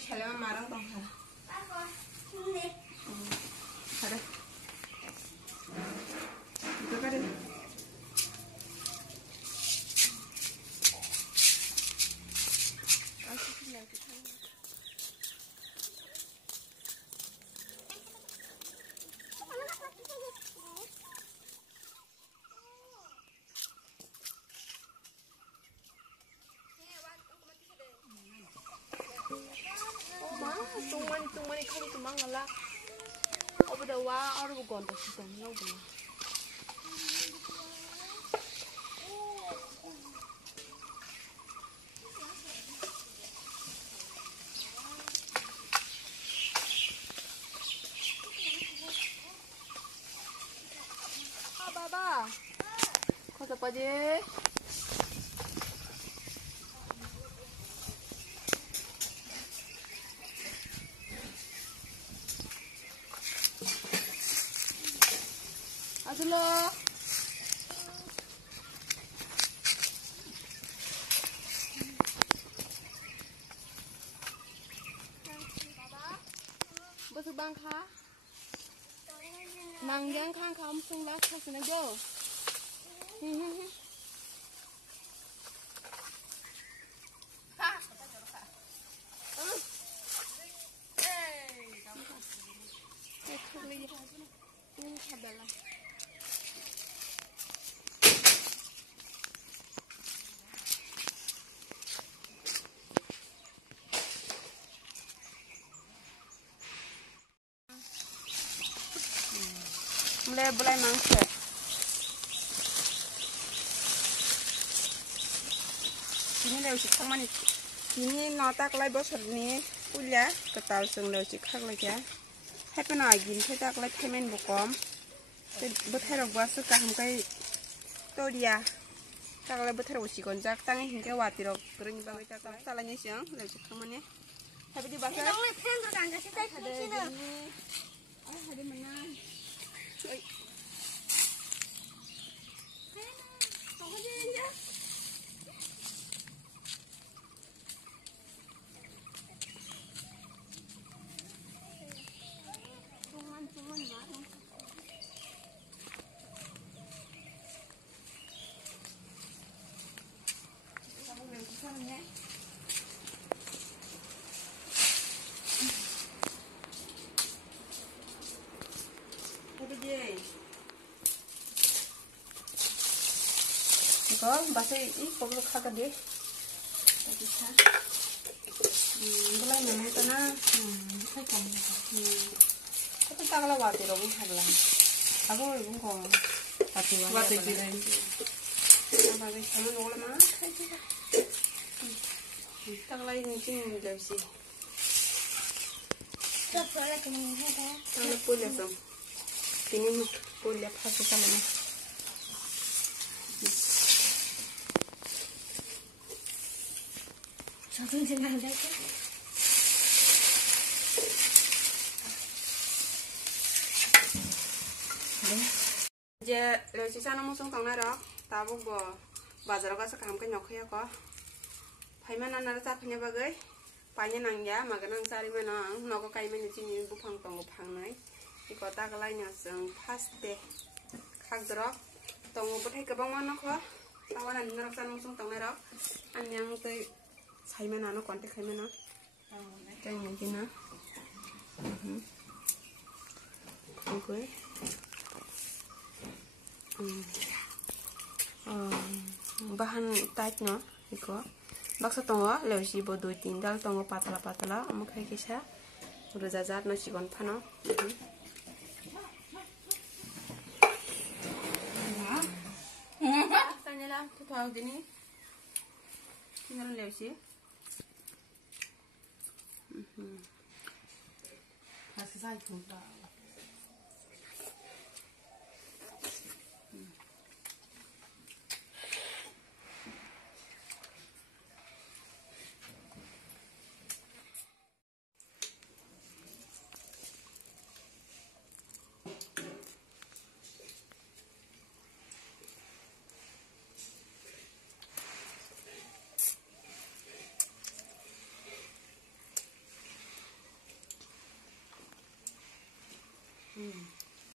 샬레만 말랑 동 하라. 하라. 이거 가래. 똥만이 칼이 좀 망갈라. 어보다 와 어르고 건다 진짜 너구나. 아 봐봐. 거기서 빠지. 아들러. 무슨 방 가? 낭장 칸 감송 라차스는 거. 가. 응. 에이, 감사. 에이, 응, 차별라. Mulai mangsa. Ini lewat kamar ni. Ini nota kelai bosor ni punya ketal seng lewat kak lagi ya. Happy lagi ni kita kelai payment bukom. Betul buat kaham kai tu dia. Tak kelai betul usi konjak tangi hingga watir kering bagai tak salahnya siang lewat kamar ni. Happy di basar. Ada mana? Oi. Tunggu aja. Cuman marah. Kamu yang kesana. 이거 맛이 이거로 가게 돼. 여기 차. 이거랑 넣으면은 살짝 조금 따가라 와대로 하라. 하고 이거 거 와대지래. 아마도 저는 오래만 살지가. 따가라 이거 지금 접시. 저 벌레 그냥 해봐. 하나 뿌렸어. 비닐 뿌려 파서 살려놔. 저도 생각할까? 이제 레시 사는 무슨 강나라 다보고 바자로 가서 감게 넣고요 거. 파이만 하나로 잡히냐 바글. 파이냐 낭야 마가낭 사리면 너가 가이면 지니 부팡 똥고 팡네. 이거 따글라이 녀성 파스테 각들어 똥고 부터 그방만 넣고 tawanan narak san musung tang narak anyang te saiman ano kontek saiman no kang mungkin na okay bahan tight no iko baksa tongo leusi bo 2-3 dal tongo patla patla amukai kisha udah jajat no sigon phano lah tu tahu dini tinggal lihat sih kasih saya coba Hmm.